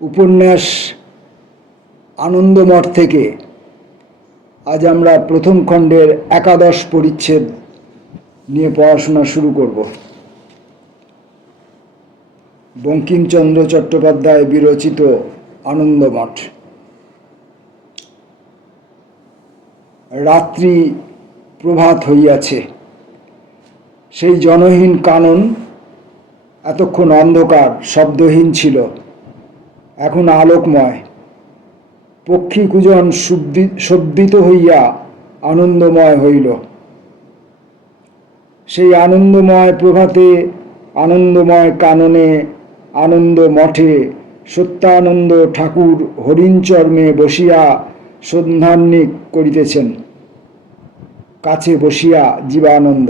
উপন্যাস আনন্দমঠ থেকে আজ আমরা প্রথম খণ্ডের একাদশ পরিচ্ছেদ নিয়ে পড়াশোনা শুরু করব। বঙ্কিমচন্দ্র চট্টোপাধ্যায় বিরচিত আনন্দমঠ। রাত্রি প্রভাত হইয়াছে। সেই জনহীন কানন এতক্ষণ অন্ধকার শব্দহীন ছিল, এখন আলোকময়। পক্ষী কুজন শব্দিত হইয়া আনন্দময় হইল। সেই আনন্দময় প্রভাতে, আনন্দময় কাননে, আনন্দ মঠে সত্যানন্দ ঠাকুর হরিণচর্মে বসিয়া সন্ধ্যাহ্নিক করিতেছেন। কাছে বসিয়া জীবানন্দ।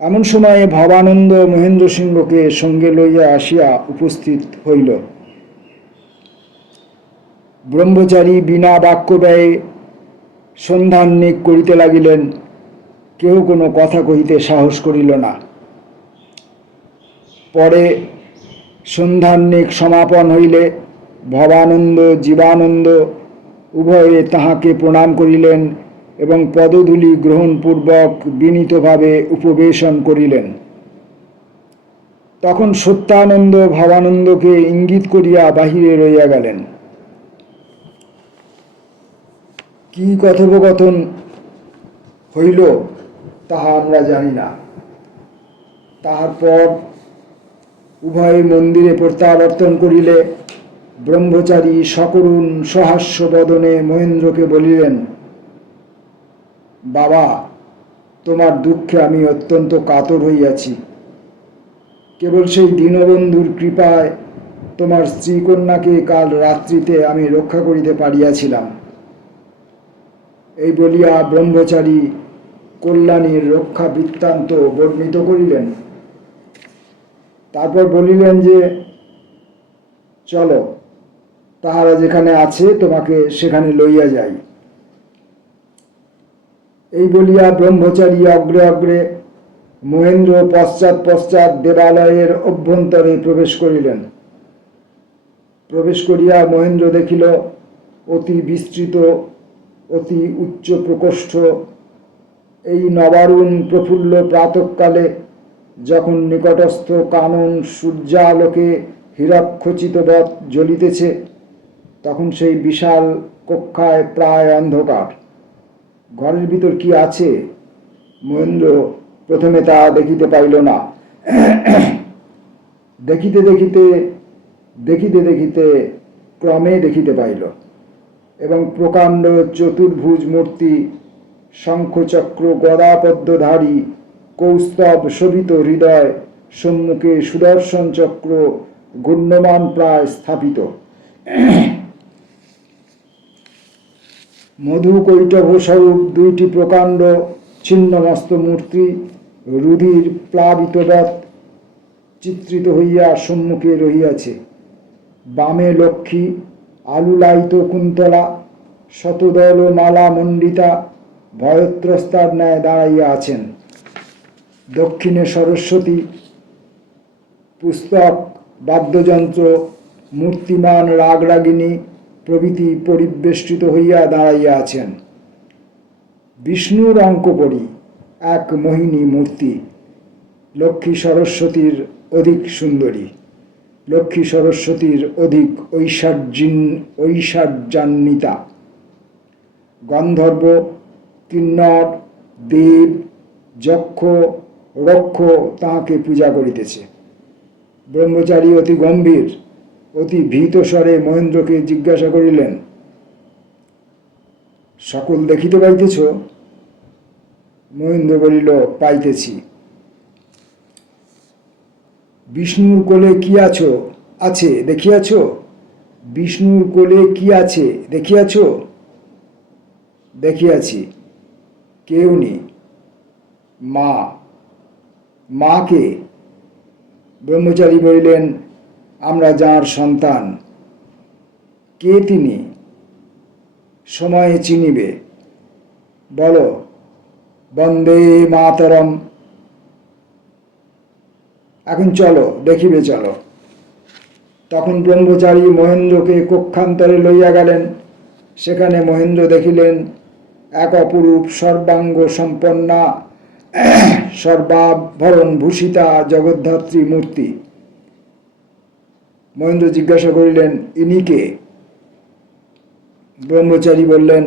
এমন সময়ে ভবানন্দ মহেন্দ্র সিংহকে সঙ্গে লইয়া আসিয়া উপস্থিত হইল। ব্রহ্মচারী বিনা বাক্য ব্যয়ে সন্ধ্যাহ্নিক করিতে লাগিলেন। কেহ কোনো কথা কহিতে সাহস করিল না। পরে সন্ধ্যাহ্নিক সমাপন হইলে ভবানন্দ জীবানন্দ উভয়ে তাহাকে প্রণাম করিলেন এবং পদধূলি গ্রহণপূর্বক বিনীতভাবে উপবেশন করিলেন। তখন সত্যানন্দ ভবানন্দকে ইঙ্গিত করিয়া বাহিরে রইয়া গেলেন। কি কথোপকথন হইল তাহা আমরা জানি না। তাহার পর উভয় মন্দিরে প্রত্যাবর্তন করিলে ব্রহ্মচারী সকরুণ সহাস্য বদনে মহেন্দ্রকে বলিলেন, বাবা, তোমার দুঃখে আমি অত্যন্ত কাতর হইয়াছি। কেবল সেই দীনবন্ধুর কৃপায় তোমার স্ত্রীকন্যাকে কাল রাত্রিতে আমি রক্ষা করিতে পারিয়াছিলাম। এই বলিয়া ব্রহ্মচারী কল্যাণীর রক্ষা বৃত্তান্ত বর্ণিত করিলেন। তারপর বলিলেন যে, চলো, তাহারা যেখানে আছে তোমাকে সেখানে লইয়া যাই। এই বলিয়া ব্রহ্মচারী অগ্রে অগ্রে, মহেন্দ্র পশ্চাৎ পশ্চাৎ দেবালয়ের অভ্যন্তরে প্রবেশ করিলেন। প্রবেশ করিয়া মহেন্দ্র দেখিল অতি বিস্তৃত, অতি উচ্চ প্রকোষ্ঠ। এই নবারুণ প্রফুল্ল প্রাতঃকালে, যখন নিকটস্থ কানন সূর্যালোকে হীরকখচিতবৎ জ্বলিতেছে, তখন সেই বিশাল কক্ষায় প্রায় অন্ধকার। ঘরের ভিতর কি আছে মহেন্দ্র প্রথমে তা দেখিতে পাইল না। দেখিতে দেখিতে দেখিতে দেখিতে ক্রমে দেখিতে পাইল এবং প্রকাণ্ড চতুর্ভুজ মূর্তি, শঙ্খচক্র গদাপদ্মধারী, কৌস্তব শোভিত হৃদয়, সম্মুখে সুদর্শন চক্র ঘূর্ণমান প্রায় স্থাপিত। মধু কৈটভ স্বরূপ দুইটি প্রকাণ্ড ছিন্নমস্ত মূর্তি রুধির প্লাবিতবৎ চিত্রিত হইয়া সম্মুখে রহিয়াছে। বামে লক্ষ্মী, আলুলায়িত কুন্তলা, শতদল মালা মণ্ডিতা ভয়ত্রস্তার ন্যায় দাঁড়াইয়া আছেন। দক্ষিণে সরস্বতী, পুস্তক, বাদ্যযন্ত্র, মূর্তিমান রাগরাগিনী প্রভৃতি পরিবেষ্টিত হইয়া দাঁড়াইয়া আছেন। বিষ্ণুর অঙ্কপরি এক মোহিনী মূর্তি, লক্ষ্মী সরস্বতীর অধিক সুন্দরী, লক্ষ্মী সরস্বতীর অধিক ঐশ্বর্যান্বিতা। গন্ধর্ব, কিন্নর, দেব, যক্ষ, রক্ষ তাঁকে পূজা করিতেছে। ব্রহ্মচারী অতি গম্ভীর, অতি ভীত স্বরে মহেন্দ্রকে জিজ্ঞাসা করিলেন, সকল দেখিতে পাইতেছ? মহেন্দ্র বলিল, পাইতেছি। বিষ্ণুর কোলে কি আছে দেখিয়াছ? বিষ্ণুর কোলে কি আছে দেখিয়াছ? দেখিয়াছি। কে উনি? মা। মা কে? ব্রহ্মচারী বলিলেন, আমরা যাঁর সন্তান। কে তিনি? সময়ে চিনিবে। বলো, বন্দে মাতরম। এখন চলো, দেখিবে চলো। তখন ব্রহ্মচারী মহেন্দ্রকে কক্ষান্তরে লইয়া গেলেন। সেখানে মহেন্দ্র দেখিলেন এক অপরূপ সর্বাঙ্গ সম্পন্না সর্বাভরণ ভূষিতা জগদ্ধাত্রী মূর্তি। মহেন্দ্র জিজ্ঞাসা করিলেন, ইনি কে? ব্রহ্মচারী বললেন,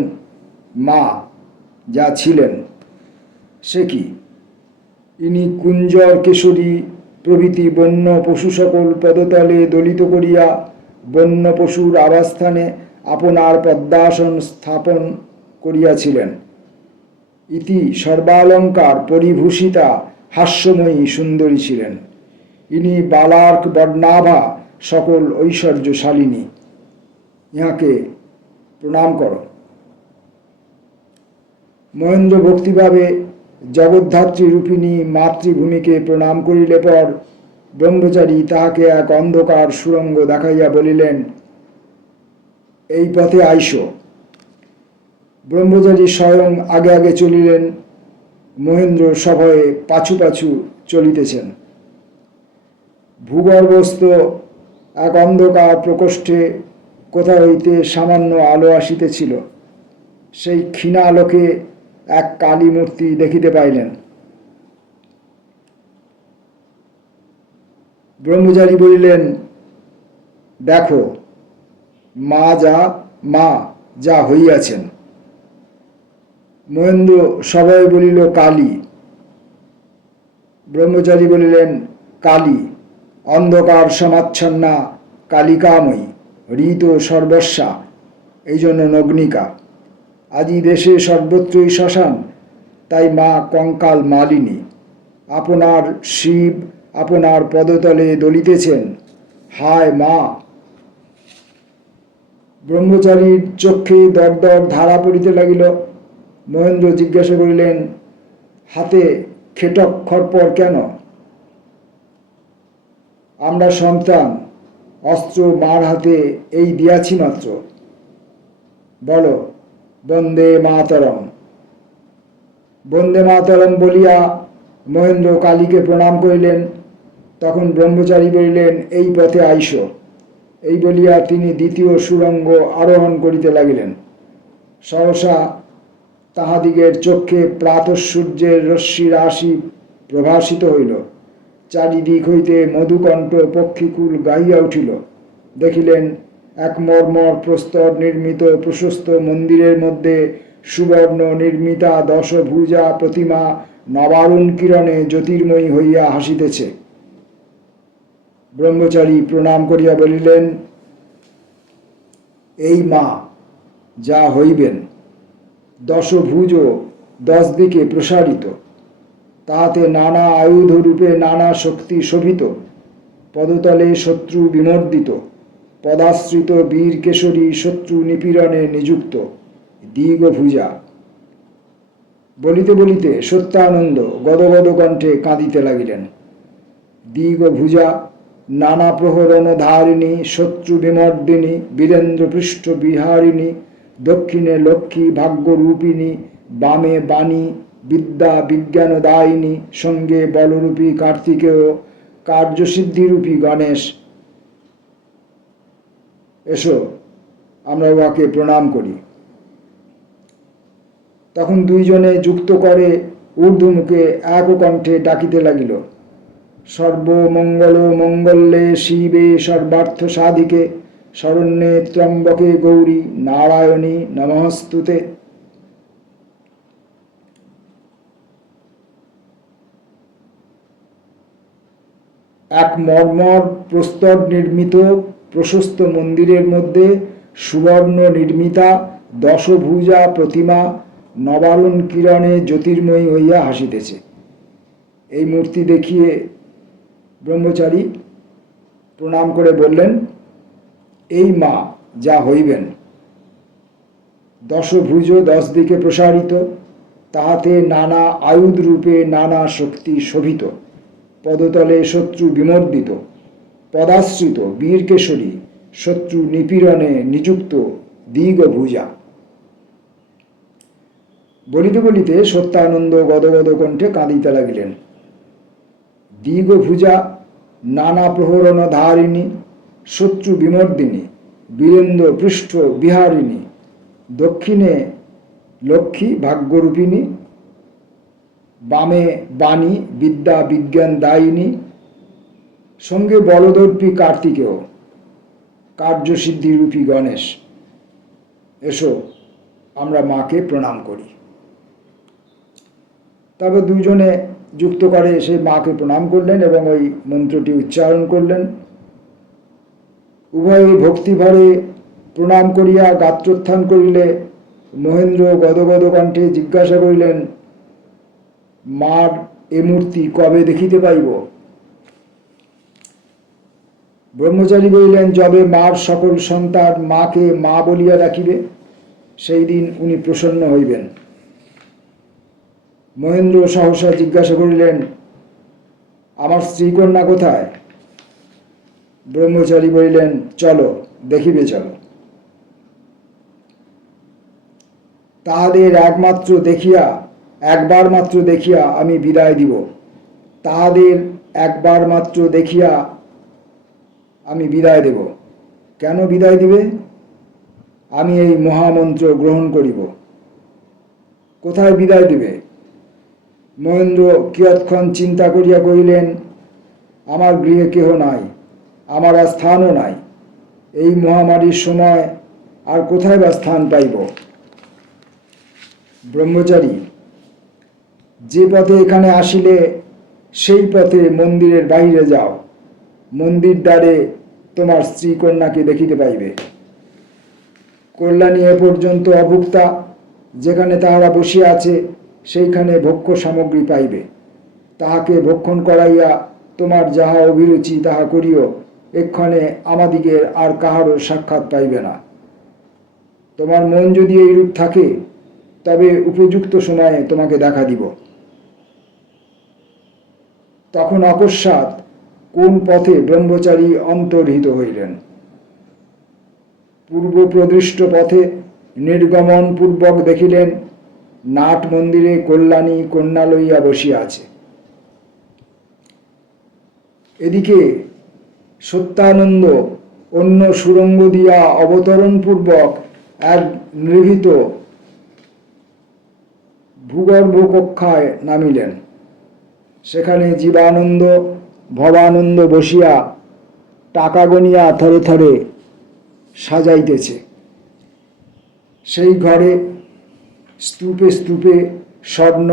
মা যা ছিলেন। সে কি? ইনি কুঞ্জর কেশরী প্রভৃতি বন্য পশু সকল পদতলে দলিত করিয়া বন্য পশুর আবাসস্থানে আপনার পদ্মাসন স্থাপন করিয়াছিলেন। ইতি সর্বালঙ্কার পরিভূষিতা হাস্যময়ী সুন্দরী ছিলেন। ইনি বালার্ক বর্ণাভা সকল ঐশ্বর্যশালিনী। ইহাকে প্রণাম কর। মহেন্দ্র ভক্তিভাবে জগদ্ধাত্রী রূপিণী মাতৃভূমিকে প্রণাম করিলে পর ব্রহ্মচারী তাহাকে এক অন্ধকার সুড়ঙ্গ দেখাইয়া বলিলেন, এই পথে আইস। ব্রহ্মচারী স্বয়ং আগে আগে চলিলেন। মহেন্দ্র সভয়ে পাছু পাছু চলিতেছেন। ভূগর্ভস্থ এক অন্ধকার প্রকোষ্ঠে কোথা হইতে সামান্য আলো আসিতেছিল। সেই ক্ষীণ আলোকে এক কালী মূর্তি দেখিতে পাইলেন। ব্রহ্মচারী বলিলেন, দেখো মা যা হইয়াছেন। মহেন্দ্র সভয়ে বলিল, কালী। ব্রহ্মচারী বলিলেন, কালী অন্ধকার সমাচ্ছন্না কালিকাময়ী ঋত সর্বস্বা, এই জন্য নগ্নিকা। আজি দেশে সর্বত্রই শ্মশান, তাই মা কঙ্কাল মালিনী। আপনার শিব আপনার পদতলে দলিতেছেন, হায় মা। ব্রহ্মচারীর চক্ষে দরদর ধারা পড়িতে লাগিল। মহেন্দ্র জিজ্ঞাসা করিলেন, হাতে খেটক খরপর কেন? আমরা সন্তান, অস্ত্র মার হাতে এই দিয়াছি মাত্র। বলো বন্দে মাতরম। বন্দে মাতরম বলিয়া মহেন্দ্র কালীকে প্রণাম করিলেন। তখন ব্রহ্মচারী বলিলেন, এই পথে আইস। এই বলিয়া তিনি দ্বিতীয় সুড়ঙ্গ আরোহণ করিতে লাগিলেন। সহসা তাহাদিগের চক্ষে প্রাতঃসূর্যের রশ্মি রাশি প্রভাসিত হইল। চারিদিক হইতে মধুকণ্ঠ পক্ষীকুল গাহিয়া উঠিল। দেখিলেন এক মর্মর প্রস্তর নির্মিত প্রশস্ত মন্দিরের মধ্যে সুবর্ণ নির্মিতা দশভুজা প্রতিমা নবারুণ কিরণে জ্যোতির্ময়ী হইয়া হাসিতেছে। ব্রহ্মচারী প্রণাম করিয়া বলিলেন, এই মা যা হইবেন। দশভুজ 10 দিকে প্রসারিত, তাহাতে নানা আয়ুধ রূপে নানা শক্তি শোভিত। পদতলে শত্রু বিমর্দিত, পদাশ্রিত বীর কেশরী শত্রু নিপীড়নে নিযুক্ত দীর্ঘভুজা। বলিতে বলিতে সত্যানন্দ গদগদ কণ্ঠে কাঁদিতে লাগিলেন। দীর্ঘভুজা নানা প্রহরণ ধারিণী শত্রু বিমর্দিনী বীরেন্দ্র পৃষ্ঠ বিহারিণী, দক্ষিণে লক্ষ্মী ভাগ্যরূপিণী, বামে বাণী বিদ্যা বিজ্ঞানদায়িনী, সঙ্গে বলরূপী কার্তিকেয় কার্যসিদ্ধিরূপী গণেশ। এসো আমরা উহাকে প্রণাম করি। তখন দুইজনে যুক্ত করে ঊর্ধ্বমুখে এক কণ্ঠে ডাকিতে লাগিল, সর্বমঙ্গল মঙ্গলে শিবে সর্বার্থ সাধিকে শরণ্যে ত্র্যম্বকে গৌরী নারায়ণী নমস্তুতে। এক মর্মর প্রস্তর নির্মিত প্রশস্ত মন্দিরের মধ্যে সুবর্ণ নির্মিতা দশভুজা প্রতিমা নবারুণ কিরণে জ্যোতির্ময়ী হইয়া হাসিতেছে। এই মূর্তি দেখিয়ে ব্রহ্মচারী প্রণাম করে বললেন, এই মা যা হইবেন। দশভুজ 10 দিকে প্রসারিত, তাহাতে নানা আয়ুধ রূপে নানা শক্তি শোভিত। পদতলে শত্রু বিমর্দিত, পদাশ্রিত বীরকেশরী শত্রু নিপীড়নে নিযুক্ত দীর্ঘভুজা। বলিতে বলিতে সত্যানন্দ গদগদ কণ্ঠে কাঁদিতে লাগিলেন। দীর্ঘভুজা নানা প্রহরণ ধারিণী শত্রু বিমর্দিনী, বীরেন্দ্র পৃষ্ঠ বিহারিণী, দক্ষিণে লক্ষ্মী ভাগ্যরূপিণী, বামে বাণী বিদ্যা বিজ্ঞান দায়িনী, সঙ্গে বলদর্পী কার্তিকেয়, কার্যসিদ্ধিরূপী গণেশ। এসো আমরা মাকে প্রণাম করি। তারপর দুজনে যুক্ত করে সেই মাকে প্রণাম করলেন এবং ওই মন্ত্রটি উচ্চারণ করলেন। উভয়ে ভক্তিভরে প্রণাম করিয়া গাত্রোত্থান করিলে মহেন্দ্র গদগদ কণ্ঠে জিজ্ঞাসা করিলেন, মার এ মূর্তি কবে দেখিতে পাইব? ব্রহ্মচারী বলিলেন, যবে মার সকল সন্তান মাকে মা বলিয়া ডাকিবে সেই দিন উনি প্রসন্ন হইবেন। মহেন্দ্র সহসা জিজ্ঞাসা করিলেন, আমার স্ত্রীকন্যা কোথায়? ব্রহ্মচারী বলিলেন, চলো দেখিবে চলো। তাহাদের একবার মাত্র দেখিয়া আমি বিদায় দিব। তাহাদের একবার মাত্র দেখিয়া আমি বিদায় দেব। কেন বিদায় দিবে? আমি এই মহামন্ত্র গ্রহণ করিব। কোথায় বিদায় দিবে? মহেন্দ্র কিয়ৎক্ষণ চিন্তা করিয়া কহিলেন, আমার গৃহে কেহ নাই, আমার আর স্থানও নাই। এই মহামারীর সময় আর কোথায় বা স্থান পাইব? ব্রহ্মচারী, যে পথে এখানে আসিলে সেই পথে মন্দিরের বাহিরে যাও। মন্দির দ্বারে তোমার স্ত্রী কন্যাকে দেখিতে পাইবে। কল্যাণী এ পর্যন্ত অভুক্তা, যেখানে তাহারা বসিয়া আছে সেইখানে ভক্ষ্য সামগ্রী পাইবে। তাহাকে ভক্ষণ করাইয়া তোমার যাহা অভিরুচি তাহা করিও। এক্ষণে আমাদিগের আর কাহারও সাক্ষাৎ পাইবে না। তোমার মন যদি এইরূপ থাকে তবে উপযুক্ত সময়ে তোমাকে দেখা দিব। তখন অকস্মাৎ কোন পথে ব্রহ্মচারী অন্তর্হিত হইলেন। পূর্ব প্রদৃষ্ট পথে নির্গমন পূর্বক দেখিলেন নাট মন্দিরে কল্যাণী কন্যা লইয়া বসিয়া আছে। এদিকে সত্যানন্দ অন্য সুরঙ্গ দিয়া অবতরণ পূর্বক এক নিভৃত ভূগর্ভ কক্ষায় নামিলেন। সেখানে জীবানন্দ ভবানন্দ বসিয়া টাকা গনিয়া থরে থরে সাজাইতেছে। সেই ঘরে স্তূপে স্তূপে স্বর্ণ,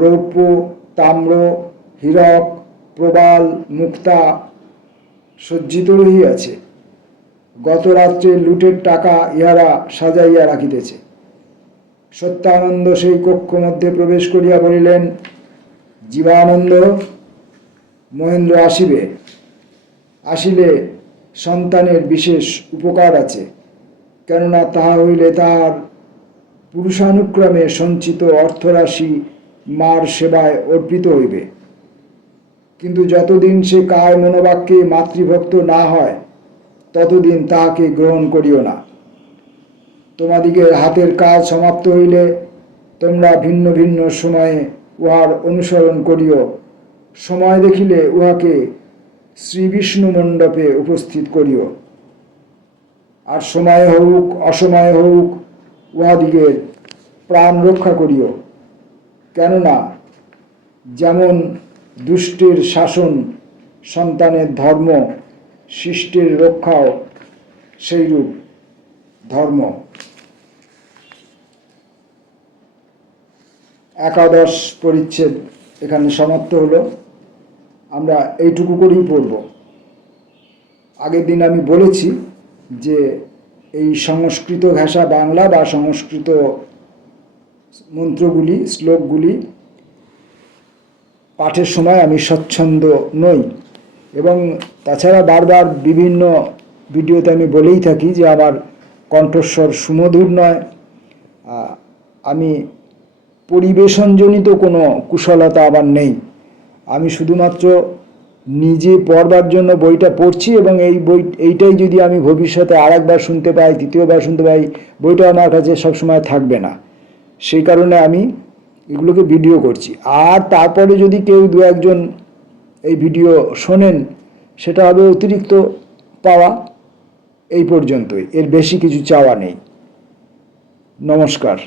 রৌপ্য, তাম্র, হীরক, প্রবাল, মুক্তা সজ্জিত রহিয়াছে। গত রাত্রে লুটের টাকা ইহারা সাজাইয়া রাখিতেছে। সত্যানন্দ সেই কক্ষ মধ্যে প্রবেশ করিয়া বলিলেন, জীবানন্দ, মহেন্দ্র আসিলে সন্তানের বিশেষ উপকার আছে। কেননা তাহা হইলে তাহার পুরুষানুক্রমে সঞ্চিত অর্থরাশি মার সেবায় অর্পিত হইবে। কিন্তু যতদিন সে কায় মনোবাক্যে মাতৃভক্ত না হয় ততদিন তাহাকে গ্রহণ করিও না। তোমাদিগের হাতের কাজ সমাপ্ত হইলে তোমরা ভিন্ন ভিন্ন সময়ে উহার অনুসরণ করিও। সময় দেখিলে উহাকে শ্রী বিষ্ণু মণ্ডপে উপস্থিত করিও। আর সময় হোক অসময় হোক উহাদিগের প্রাণ রক্ষা করিও। কেননা যেমন দুষ্টের শাসন সন্তানের ধর্ম, শিষ্টের রক্ষাও সেইরূপ ধর্ম। একাদশ পরিচ্ছেদ এখানে সমাপ্ত হলো। আমরা এইটুকু করেই পড়ব। আগের দিন আমি বলেছি যে এই সংস্কৃত ভাষা বাংলা বা সংস্কৃত মন্ত্রগুলি, শ্লোকগুলি পাঠের সময় আমি স্বচ্ছন্দ নই। এবং তাছাড়া বারবার বিভিন্ন ভিডিওতে আমি বলেই থাকি যে আমার কণ্ঠস্বর সুমধুর নয়। আমি পরিবেশনজনিত কোনো কুশলতা আবার নেই। আমি শুধুমাত্র নিজে পড়বার জন্য বইটা পড়ছি এবং এইটাই যদি আমি ভবিষ্যতে আরেকবার শুনতে পাই, তৃতীয়বার শুনতে পাই, বইটা আমার কাছে সবসময় থাকবে না। সেই কারণে আমি এগুলোকে ভিডিও করছি। আর তারপরে যদি কেউ দু একজন এই ভিডিও শোনেন সেটা হবে অতিরিক্ত পাওয়া এই পর্যন্তই, এর বেশি কিছু চাওয়া নেই। নমস্কার।